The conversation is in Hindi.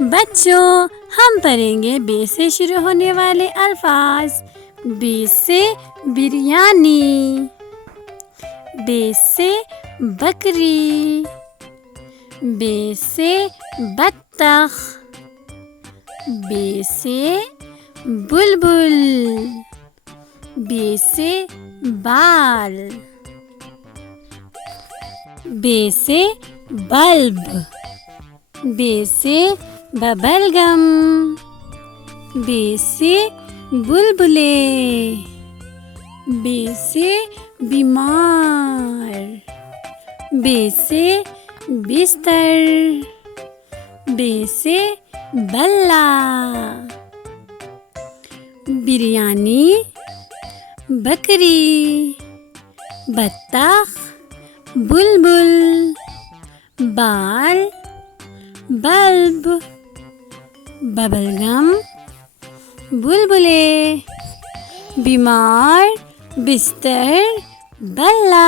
बच्चों, हम पढ़ेंगे बे से शुरू होने वाले अल्फाज। बे से बिरयानी, बे से बकरी, बे से बत्तख, बे से बुलबुल, बे से बाल, बे से बल्ब, बे से बबलगम, बे से बुलबुले, बे से बीमार, बे से बिस्तर, बे से बल्ला। बिरयानी, बकरी, बत्तख, बुलबुल, बाल, बल्ब, बबलगम, बुलबुले, बीमार, बिस्तर, बल्ला।